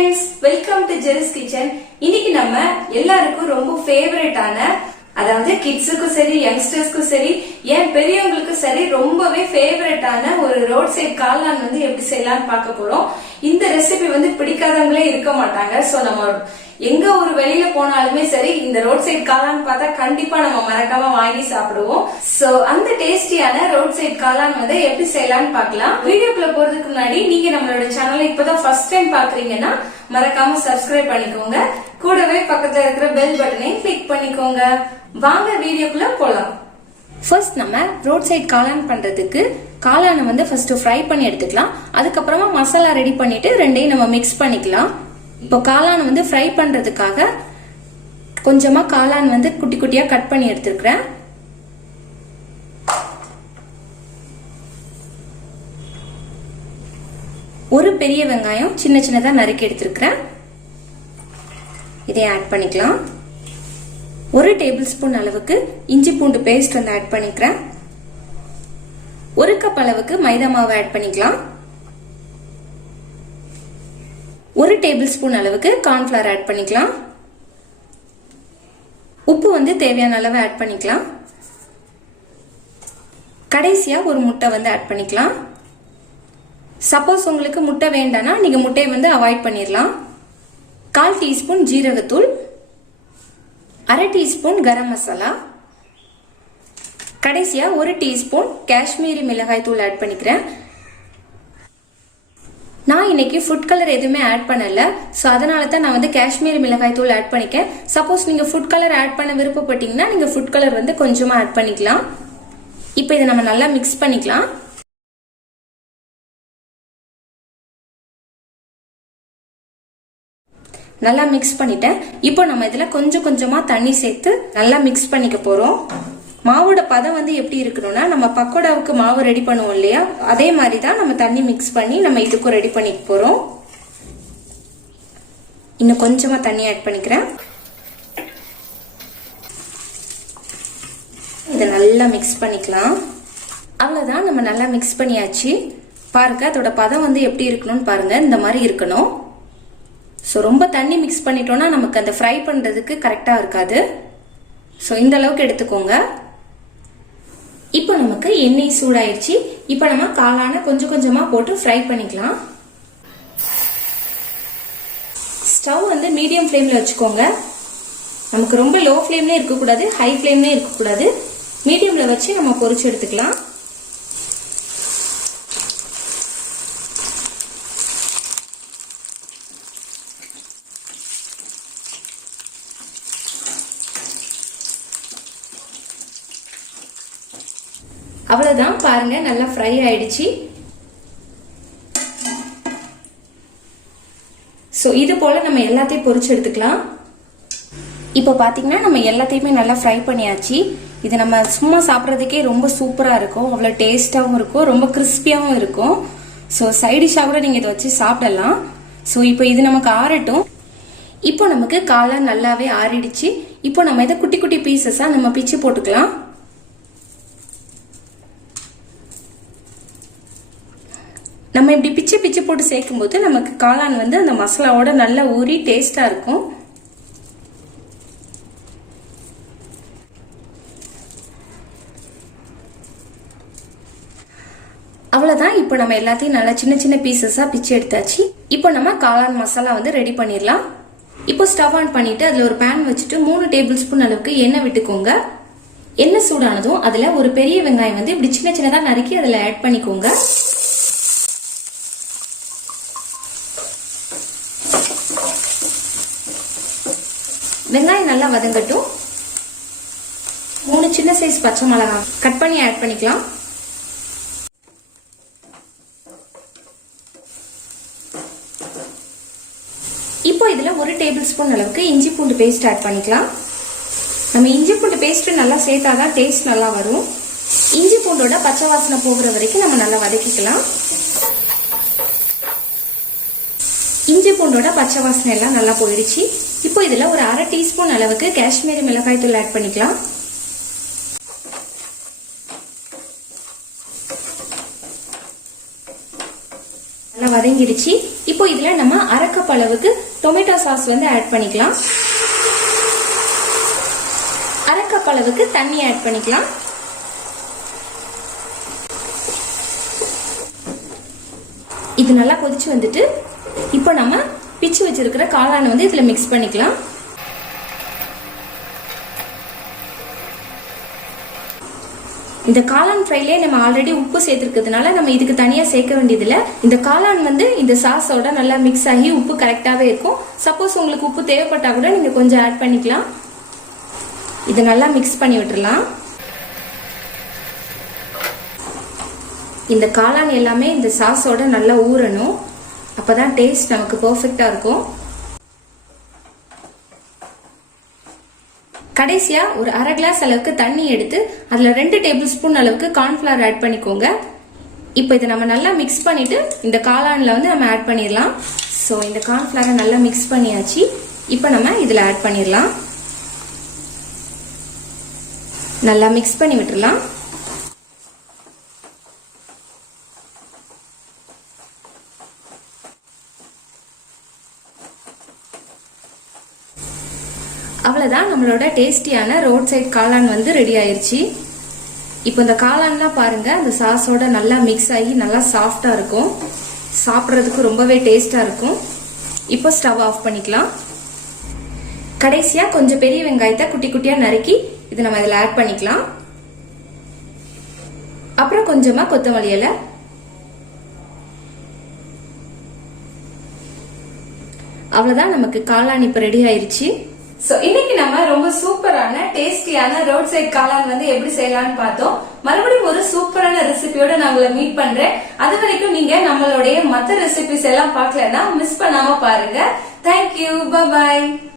friends, welcome to Jerry's Kitchen. இன்னைக்கு நம்ம எல்லாருக்கும் ரொம்ப ஃபேவரட்டான அதாவது கிட்ஸுக்கும் சரி யங்ஸ்டர்ஸ்க்கும் சரி ஏன் பெரியவங்களுக்கும் சரி ரொம்பவே ஃபேவரட்டான ஒரு ரோட் சைட் காளான் வந்து எப்படி செய்யலாம்னு பார்க்க போறோம். இந்த ரெசிபி வந்து பிடிக்காதவங்களே இருக்க மாட்டாங்க. சோ நம்ம எங்க ஒரு வெளியில போனாலுமே சரி இந்த ரோட் சைட் காளான் பார்த்தா கண்டிப்பா நம்ம மறக்காம வாங்கி சாப்பிடுவோம். சோ அந்த டேஸ்டியான ரோட் சைட் காளான் வந்து எப்படி செய்யலாம்னு பார்க்கலாம். வீடியோக்குள்ள போறதுக்கு முன்னாடி நீங்க நம்மளோட சேனலை இப்பதான் ஃபர்ஸ்ட் டைம் பாக்குறீங்கன்னா மறக்காம சப்ஸ்கிரைப் பண்ணிக்கோங்க. கூடவே பக்கத்துல இருக்கிற பெல் பட்டனையும் கிளிக் பண்ணிக்கோங்க. வாங்க வீடியோக்குள்ள போலாம். ஃபர்ஸ்ட் நம்ம ரோட் சைட் காளான் பண்றதுக்கு காளானை வந்து ஃபர்ஸ்ட் ஃப்ரை பண்ணி எடுத்துக்கலாம். அதுக்கப்புறமா மசாலா ரெடி பண்ணிட்டு ரெண்டையும் நம்ம மிக்ஸ் பண்ணிக்கலாம். இப்போ காளான் வந்து ஃப்ரை பண்றதுக்காக கொஞ்சமா காளான் வந்து குட்டி குட்டியா கட் பண்ணி எடுத்துக்கிறேன். ஒரு பெரிய வெங்காயம் சின்ன சின்னதா நறுக்கி எடுத்துக்கிறேன். இதை ஆட் பண்ணிக்கலாம். ஒரு டேபிள் ஸ்பூன் அளவுக்கு இஞ்சி பூண்டு பேஸ்ட் வந்து ஆட் பண்ணிக்கிறேன். ஒரு கப் அளவுக்கு மைதா மாவு ஆட் பண்ணிக்கலாம். ஒரு டேபிள் ஸ்பூன் அளவுக்கு கார்ன்ஃபிளவர் ஆட் பண்ணிக்கலாம். உப்பு வந்து தேவையான அளவு ஆட் பண்ணிக்கலாம். கடைசியா ஒரு முட்டை வந்து ஆட் பண்ணிக்கலாம். சப்போஸ் உங்களுக்கு முட்டை வேண்டாம்னா நீங்க முட்டையை வந்து அவாய்ட் பண்ணிடலாம். 1/4 டீஸ்பூன் ஜீரகத்தூள், 1/2 டீஸ்பூன் கரம் மசாலா, கடைசியா 1 டீஸ்பூன் காஷ்மீரி மிளகாய் தூள் ஆட் பண்ணிக்கிறேன். நான் இன்னைக்கு ஃபுட் கலர் எதுவுமே ஆட் பண்ணல. சோ அதனால தான் நான் வந்து காஷ்மீரி மிளகாய் தூள் ஆட் பண்ணிக்கேன். சப்போஸ் நீங்க ஃபுட் கலர் ஆட் பண்ண விருப்பப்பட்டீங்கன்னா நீங்க ஃபுட் கலர் வந்து கொஞ்சமா ஆட் பண்ணிக்கலாம். இப்போ இதை நம்ம நல்லா மிக்ஸ் பண்ணிக்கலாம். நல்லா மிக்ஸ் பண்ணிட்டேன். இப்போ நம்ம இதுல கொஞ்சம் கொஞ்சமா தண்ணி சேர்த்து நல்லா மிக்ஸ் பண்ணிக்க போறோம். மாவோட பதம் வந்து எப்படி இருக்கணும்னா நம்ம பக்கோடாவுக்கு மாவு ரெடி பண்ணுவோம் இல்லையா, அதே மாதிரி தான் நம்ம தண்ணி மிக்ஸ் பண்ணி நம்ம இதுக்கும் ரெடி பண்ணிக்க போறோம். இன்னும் கொஞ்சமா தண்ணி ஆட் பண்ணிக்கிறேன். இதை நல்லா மிக்ஸ் பண்ணிக்கலாம். அவ்வளவுதான், நம்ம நல்லா மிக்ஸ் பண்ணியாச்சு. பாருங்க அதோட பதம் வந்து எப்படி இருக்கணும்னு பாருங்க, இந்த மாதிரி இருக்கணும். ஸோ ரொம்ப தண்ணி மிக்ஸ் பண்ணிட்டோம்னா நமக்கு அந்த ஃப்ரை பண்றதுக்கு கரெக்டா இருக்காது. ஸோ இந்த அளவுக்கு எடுத்துக்கோங்க. இப்போ நமக்கு எண்ணெய் சூடாயிடுச்சு. இப்போ நம்ம காளான கொஞ்சம் கொஞ்சமா போட்டு ஃப்ரை பண்ணிக்கலாம். ஸ்டவ் வந்து மீடியம் ஃப்ளேம்ல வச்சுக்கோங்க. நமக்கு ரொம்ப லோ ஃப்ளேம்ல இருக்கக்கூடாது, ஹை ஃப்ளேம்ல இருக்கக்கூடாது. மீடியம்ல வச்சு நம்ம பொரிச்சு எடுத்துக்கலாம். அவ்வளவுதான், பாருங்க நல்லா ஃப்ரை ஆயிடுச்சு. சோ இது போல நம்ம எல்லாத்தையும் பொரிச்சு எடுத்துக்கலாம். இப்போ பாத்தீங்கன்னா நம்ம எல்லாத்தையுமே நல்லா ஃப்ரை பண்ணியாச்சு. இது நம்ம சும்மா சாப்பிட்றதுக்கே ரொம்ப சூப்பரா இருக்கும். அவ்வளவு டேஸ்டாவும் இருக்கும், ரொம்ப கிறிஸ்பியாவும் இருக்கும். சோ சைட் டிஷ்ஷா கூட நீங்க இதை வச்சு சாப்பிடலாம். சோ இப்போ இது நமக்கு ஆறட்டும். இப்போ நமக்கு காளான் நல்லாவே ஆறிடுச்சு. இப்போ நம்ம இதை குட்டி குட்டி பீசஸா நம்ம பிச்சு போட்டுக்கலாம். நம்ம இப்படி பிச்சு பிச்சு போட்டு சேர்க்கும் போது நமக்கு காளான் வந்து அந்த மசாலாவோட நல்லா ஊறி டேஸ்டா இருக்கும். அவ்வளவுதான், இப்போ நம்ம எல்லாத்தையும் நல்லா சின்ன சின்ன பீசஸா பிச்சு எடுத்தாச்சு. இப்போ நம்ம காளான் மசாலா வந்து ரெடி பண்ணிடலாம். இப்போ ஸ்டவ் ஆன் பண்ணிட்டு அதுல ஒரு பேன் வச்சுட்டு 3 டேபிள் ஸ்பூன் அளவுக்கு எண்ணெய் விட்டுக்கோங்க. எண்ணெய் சூடானதும் அதுல ஒரு பெரிய வெங்காயம் வந்து இப்படி சின்ன சின்னதா நறுக்கி அதுல ஆட் பண்ணிக்கோங்க. வெங்காயம் நல்லா வதங்கட்டும். 3 சின்ன சைஸ் பச்சை மிளகாய் கட் பண்ணி ஆட் பண்ணிக்கலாம். இப்போ இதுல 1 டேபிள் ஸ்பூன் அளவுக்கு இஞ்சி பூண்டு பேஸ்ட் ஆட் பண்ணிக்கலாம். நம்ம இஞ்சி பூண்டு பேஸ்ட் நல்லா சேர்த்தாதான் டேஸ்ட் நல்லா வரும். இஞ்சி பூண்டோட பச்சை வாசனை போகிற வரைக்கும் நம்ம நல்லா வதக்கிக்கலாம். இஞ்சி பூண்டோட பச்சை வாசனை எல்லாம் நல்லா போயிடுச்சு. இப்போ இதுல ஒரு 1/2 டீஸ்பூன் அளவுக்கு காஷ்மீரி மிளகாய் தூள் ஆட் பண்ணிக்கலாம். வதங்கிடுச்சு. இப்போ இதுல நம்ம 1/2 கப் அளவுக்கு டொமேட்டோ சாஸ் வந்து ஆட் பண்ணிக்கலாம். 1/2 கப் அளவுக்கு தண்ணி ஆட் பண்ணிக்கலாம். இது நல்லா கொதிச்சு வந்துட்டு இப்போ நம்ம பிச்சு வச்சிருக்கிற காளானை வந்து இதுல மிக்ஸ் பண்ணிக்கலாம். இந்த காளான் ஃப்ரைலே நம்ம ஆல்ரெடி உப்பு சேர்த்திருக்கிறதுனால நம்ம இதுக்கு தனியா சேர்க்க வேண்டியதில்லை. இந்த காளான் வந்து இந்த சாஸோட நல்லா மிக்ஸ் ஆகி உப்பு கரெக்டாவே இருக்கும். சப்போஸ் உங்களுக்கு உப்பு தேவைப்பட்டா கூட நீங்க கொஞ்சம் ஆட் பண்ணிக்கலாம். இதை நல்லா மிக்ஸ் பண்ணி விட்டுறலாம். இந்த காளான் எல்லாமே இந்த சாஸோட நல்லா ஊறணும். அப்பதான் டேஸ்ட் நமக்கு பெர்ஃபெக்ட்டா இருக்கும். கடைசியா ஒரு 1/2 கிளாஸ் அளவுக்கு தண்ணி எடுத்து அதுல 2 டேபிள் ஸ்பூன் அளவுக்கு கார்ன்ஃபிளவர் ஆட் பண்ணிக்கோங்க. இப்போ இதை நம்ம நல்லா மிக்ஸ் பண்ணிட்டு இந்த காளான்ல வந்து நம்ம ஆட் பண்ணிடலாம். ஸோ இந்த கார்ன்ஃபிளவரை நல்லா மிக்ஸ் பண்ணியாச்சு. இப்போ நம்ம இதுல ஆட் பண்ணிடலாம். நல்லா மிக்ஸ் பண்ணி விட்டுறலாம். அவ்வளவுதான், நம்மளோட டேஸ்டியான ரோட் சைட் காளான் வந்து ரெடி ஆயிருச்சு. இப்போ இந்த காளான்லாம் பாருங்க, அந்த சாஸோட நல்லா மிக்ஸ் ஆகி நல்லா சாஃப்டா இருக்கும். சாப்பிட்றதுக்கு ரொம்பவே டேஸ்டா இருக்கும். இப்போ ஸ்டவ் ஆஃப் பண்ணிக்கலாம். கடைசியா கொஞ்சம் பெரிய வெங்காயத்தை குட்டி குட்டியா நறுக்கி இதை நம்ம இதில் ஆட் பண்ணிக்கலாம். அப்புறம் கொஞ்சமா கொத்தமல்லி இலை, அவ்வளவுதான், நமக்கு காளான் இப்ப ரெடி ஆயிருச்சு. சோ இன்னைக்கு நம்ம ரொம்ப சூப்பரான டேஸ்டியான ரோட் சைட் காளான் வந்து எப்படி செய்யலாம்னு பார்த்தோம். மறுபடியும் ஒரு சூப்பரான ரெசிபியோட நான் உங்களை மீட் பண்றேன். அது வரைக்கும் நீங்க நம்மளுடைய மத்த ரெசிபிஸ் எல்லாம் பார்க்கலன்னா மிஸ் பண்ணாம பாருங்க. Thank you, bye bye.